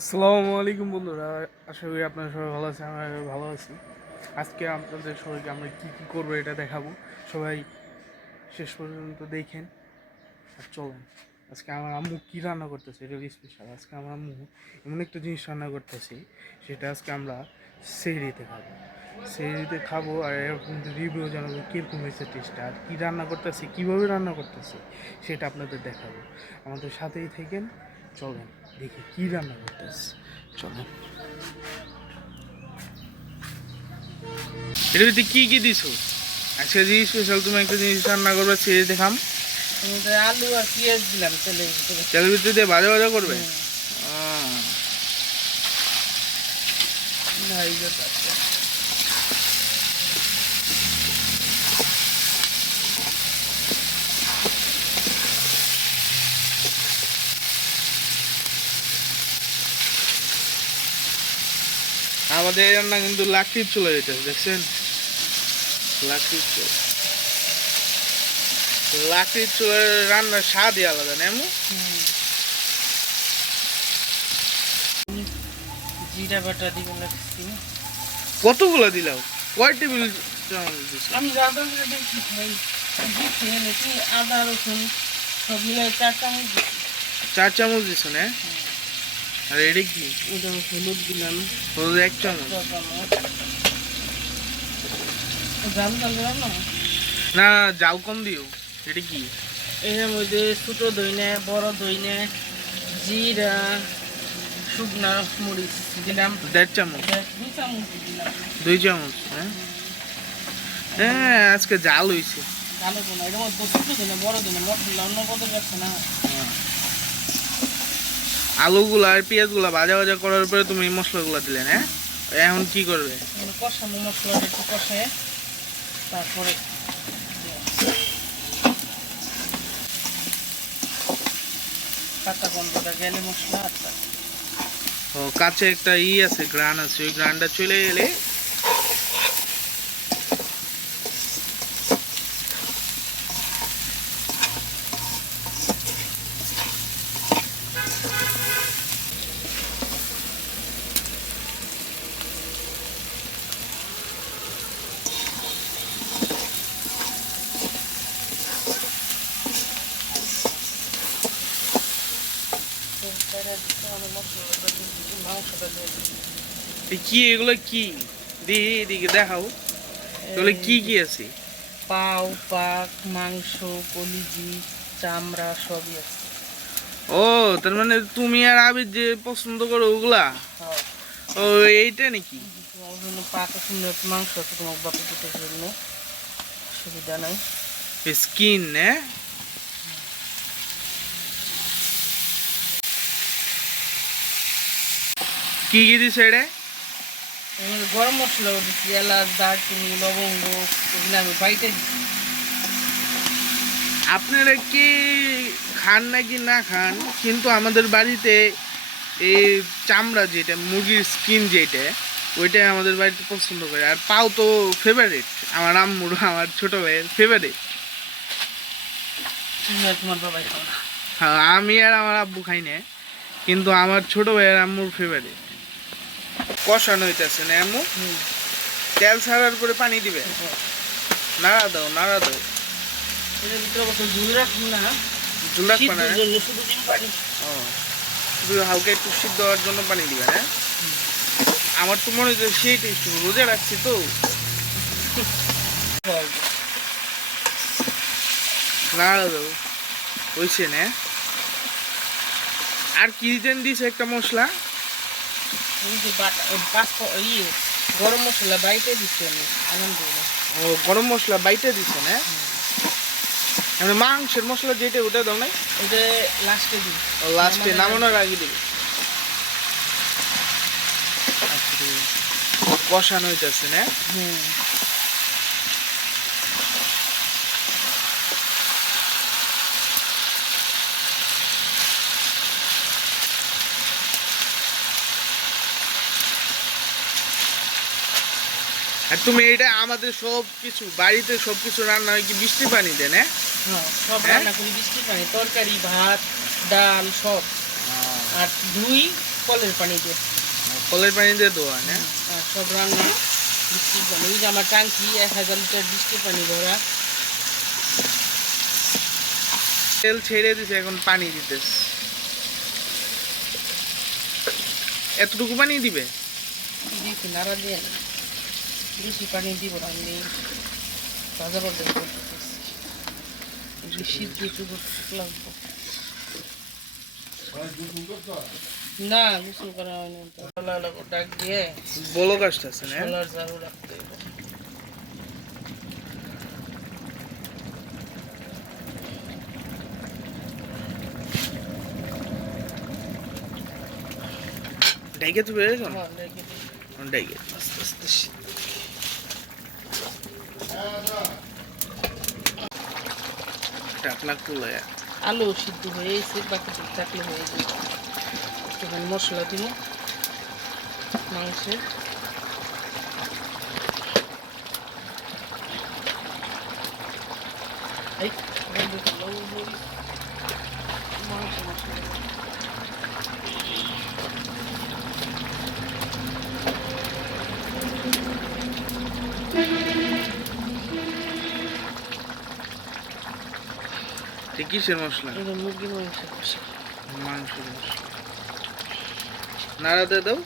আসসালামু আলাইকুম বন্ধুরা, আশা করি আপনারা সবাই ভালো আছেন। আমি ভালো আছি। আজকে আপনাদের সবাইকে আমরা কি কি করবো এটা দেখাবো। সবাই শেষ পর্যন্ত দেখেন আর চলেন। আজকে আমার আম্মু কি রান্না করতেছে এটা স্পেশাল। আজকে আমার আম্মু এমন একটা জিনিস রান্না করতেছি, সেটা আজকে আমরা সেহরিতে খাবো। সেহরিতে খাবো আর এরকম রিভিউ জানাবো কীরকম হয়েছে টেস্টটা, আর কী রান্না করতেছি, কীভাবে রান্না করতেছি সেটা আপনাদের দেখাবো। আমাদের সাথেই থাকেন, চলেন দেখি কি রান্না করতেছি। চলেন। এর ভিতরে কি কি দিছো? আজকে যে স্পেশাল তুমি একটা জিনিস রান্না করবে, ছেড়ে দেখাম। আলু আর পেঁয়াজ দিলাম তেলের ভিতরে। তেলের ভিতরে দিয়ে ভাজা ভাজা করবে। আমাদের এই রান্না কিন্তু লাকড়ির চলে যেতেছে, দেখছেন? লাকড়ির চুলা, লাকড়ির চুলার রান্নার স্বাদই আলাদা না এমন। জিরা বাটা দিব লাগছি। কতগুলো দিলাম? কয় টেবিল চামচ দিছো? আমি আদা করে দেখি ভাই, খেয়ে নাকি আদা রসুন সব মিলাই 4 চামচ দিচ্ছি। 4 চামচ দিছো না? আর এটা কি? ওটা হলুদ দিলাম, হলুদ 1 চামচ। জাল জাল দিলাম না, না জাল কম দিও। এটা কি? এর মধ্যে ছোট দইনে বড় দইনে জিরা শুকনা মরিচ দিলাম 1.5 চামচ। 2 চামচ দিলাম। 2 চামচ। হ্যাঁ হ্যাঁ, আজকে জাল হয়েছে। জালে বোনা এর মধ্যে ছোট দইনে বড় দইনে মশলা অন্য পদে যাচ্ছে না। আলুগুলা আর পেঁয়াজগুলা ভাজা ভাজা করার পরে তুমি এই মশলাগুলা দিলে না? এখন কি করবে? কষানো মশলাটা একটু কষায় তারপরে কাঁচা গন্ধটা গেলে মশলা আচ্ছা। ও কাছে একটা আছে, গ্রান আছে, ওই গ্রানটা চলে গেলে মাংসটা দিয়ে কি এগুলো কি? দেখি এদিকে দেখাও, এগুলো কি কি আছে? পাও পাক মাংস কলিজি চামড়া সবই আছে। ও তার মানে তুমি আর আবির যে পছন্দ করো ওগুলা? ও এইটা নাকি? তোমার জন্য পাক সুন্দর মাংস আছে, তোমার বাপের পেটের জন্য সুবিধা নাই। স্কিন না? কি কি দিছে এটা? গরম মশলা দিচ্ছি, এলাচ দারচিনি লবঙ্গ এগুলো আমি বাইটে দিচ্ছি। আপনারা কি খান নাকি না খান, কিন্তু আমাদের বাড়িতে এই চামড়া যেটা, মুরগির স্কিন যেটা, ওইটাই আমাদের বাড়িতে পছন্দ করে। আর পাও তো ফেভারিট, আমার আম্মুর, আমার ছোট ভাইয়ের ফেভারিট। তোমার বাবাই খাও না? হ্যাঁ, আমি আর আমার আব্বু খাই না, কিন্তু আমার ছোট ভাইয়ের আম্মুর ফেভারিট। কষানো হইতেছে না আম্মু? তেল ছাড়ার পরে পানি দিবে? নাড়া দাও, নাড়া দাও। এটার ভিতরে অবশ্য ঝুল রাখুন না, ঝুল রাখবে না? শুধু ডিম পানি। ও শুধু হালকা একটু সিদ্ধ হওয়ার জন্য পানি দিবে না? আমার তো মনে হচ্ছে সেই টেস্ট, রোজা রাখছি তো। নাড়া দাও, হইছে না? আর কি দিতেন দিছে একটা মশলা? গরম মশলা বাইটে দিচ্ছি আমি, আনন্দ। ও গরম মশলা বাইটে দিছে না? মানে মাংসের মশলা যেটা ওটা দাও নাই? ওটা লাস্টে দিই। ও লাস্টে, নামানোর আগে দিবি। কষানো হইতেছে না? আর তুমি এটা আমাদের সব কিছু বাড়িতে সব কিছু রান্না হয় কি বৃষ্টি পানি দেন? হ্যাঁ, সব রান্না করি বৃষ্টি পানি, তরকারি ভাত ডাল সব। আর ধুই কলের পানি দিয়ে। কলের পানি দিয়ে ধোয়া না? আর সব রান্না বৃষ্টির পানি। ওই যে আমার ট্যাঙ্কি 1000 লিটার বৃষ্টির পানি ভরা। তেল ছেড়ে দিছে, এখন পানি দিতেছে। এতটুকু পানি দিবে? দেখি নাড়া দিয়ে না, বেশি পানি দিব না, আমি ভাজা ভাজা করতেছি। শীত কিছু লাগবো না, গোসল করা হয়নি তো। ডাক দিয়ে বলক আসতেছে না? সোলার চালু রাখতে হবে। ডাইকে তো বেরোছো না? হ্যাঁ, রেখে দিই। ডাইকে আস্তে আস্তে ঢাকনা খুলে। আলু সিদ্ধ হয়ে এসে বাকি থাকলে হয়ে যাবে। একটুখানি মশলা দিব মাংসে। এই মাংস মশলা কিসের মশলা? এটা মুরগির মাংস কষা। মাংস মশলা নাড়া দিয়ে দাও।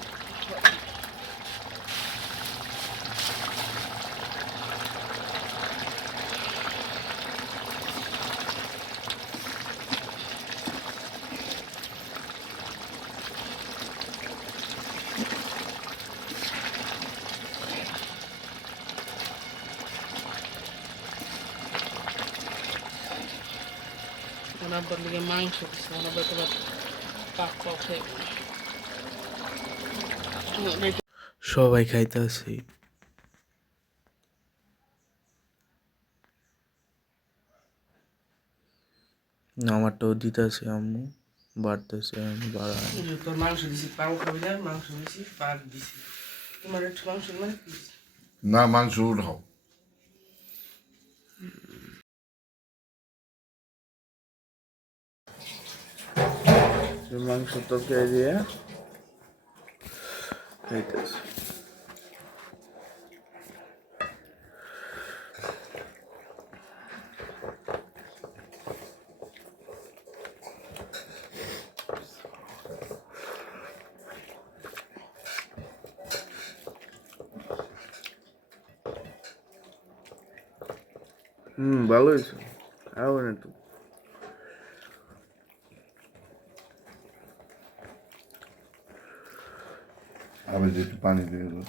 আব্বার লিগে মাংস দিচ্ছে, আব্বার তো পাক পাক হয়ে সবাই খাইতেছি। আমারটাও দিতেছে আম্মু, বাড়তেছে আমি বাড়াই। তোর মাংস দিছি, পাও খাবি না? মাংস দিছি, পাক দিছি। তোমার একটু মাংস মানে কি? না, মাংস উঠাও। মাংস তরকারি দিয়ে খাইতেছে। ভালো হয়েছে। আরো একটু আবার একটু পানি দিয়ে দাও।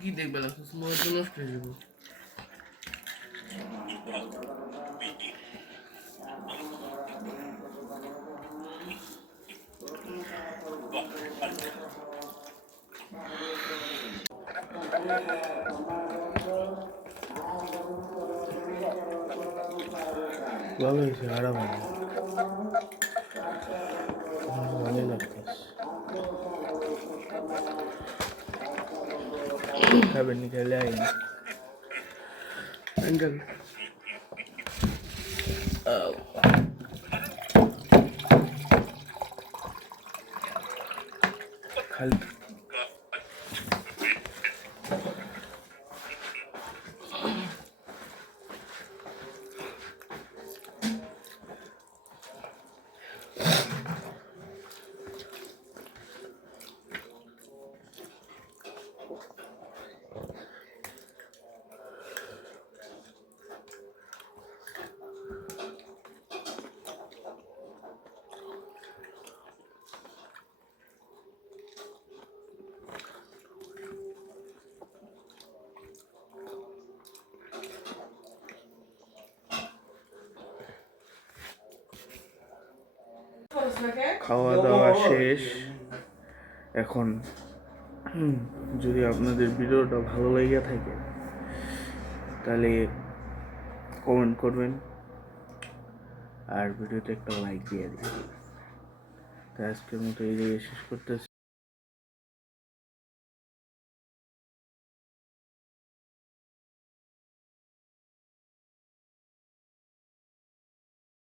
কি দেখবে লাগছে, মজা নষ্ট হয়ে যাবো। ভালো হয়েছে। আরো ভালো ভালোই লাগতেছে। খাবেন নি? খেলে আইন আঙ্কেল। খালি খাওয়া দাওয়া শেষ। এখন যদি আপনাদের ভিডিওটা ভালো লেগে থাকে তাহলে কমেন্ট করবেন আর ভিডিওতে একটা লাইক দিয়ে দিবেন। তো আজকের মতো এই জায়গায় শেষ করতেছি।